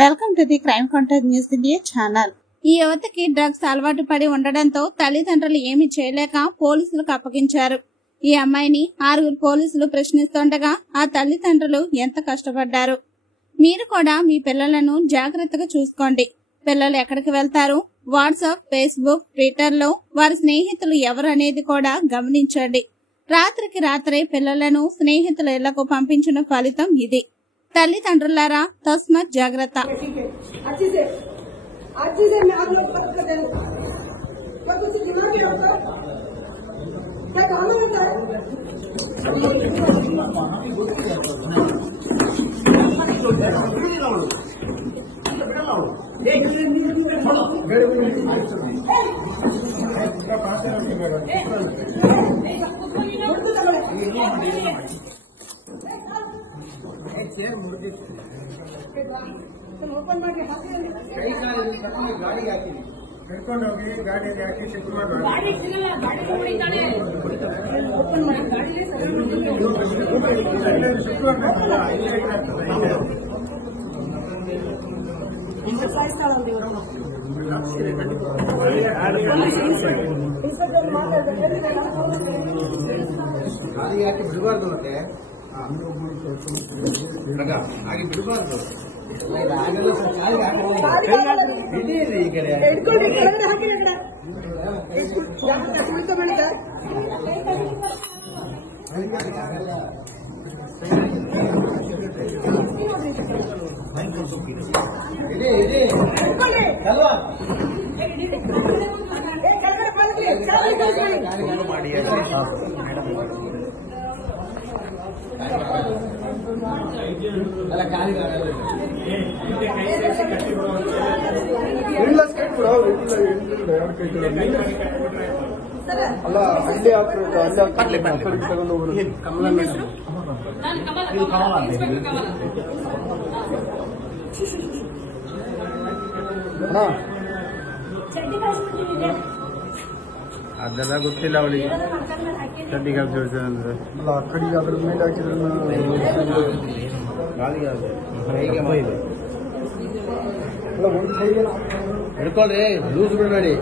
Welcome to the crime content news India channel. ఈ యువతకి డ్రగ్స్ అలవాటు పడి ఉండడంతో తల్లిదండ్రులు ఏమీ చేయలేక పోలీసులకు అప్పగించారు. ఈ అమ్మాయిని 6 పోలీసులు ప్రశ్నిస్తుండగా ఆ తల్లిదండ్రులు ఎంత కష్టపడ్డారు. మీరు కూడా మీ పిల్లలను జాగ్రత్తగా చూసుకోండి. పిల్లలు ఎక్కడికి వెళ్తారు, వాట్సాప్, ఫేస్బుక్, ట్విట్టర్ లో వారి స్నేహితులు ఎవరు అనేది కూడా గమనించండి. రాత్రికి రాత్రే పిల్లలను స్నేహితుల ఇళ్లకు పంపించిన ఫలితం ఇది. తల్లిదండ్రులారా తస్మత్ జాగ్రత్త. ಗಾಡಿ ಹಾಕಿನಿ ಕರ್ಕೊಂಡು ಹೋಗಿ ಗಾಡಿಯಲ್ಲಿ ಹಾಕಿ ಚೆಕ್ ಗಾಡಿ ಹಾಕಿ ಬಿಡಬಾರ್ದು. ಮತ್ತೆ ಹಾಗೆ ಬಿಡಬಾರ್ದು. ಈ ಕಡೆ ಅಲ್ಲ ಖಾಲಿ ಅಲ್ಲ ಅಲ್ಲೇ ಹಾಕ್ಬೇಕು, ಅಲ್ಲೇ ತಗೊಂಡು ಹೋಗ್ರು. ಕಮಲ ಮೇಡಮ್ ಅದೆಲ್ಲ ಗೊತ್ತಿಲ್ಲ ಅವಳಿಗೆ. ಚಡ್ಡಿಗೆ ಹಾಕಿ ಅಂದ್ರೆ ಅಲ್ಲ ಆ ಕಡೆಗೆ ಅದ್ರ ಮೇಲೆ ಹಾಕಿದ್ರೆ ಗಾಳಿಗೆ ಅಲ್ಲ ಒಂದು ಕೈಗೆ ಹಿಡ್ಕೊಳ್ರಿ, ಲೂಸ್ ಬಿಡಬೇಡಿ.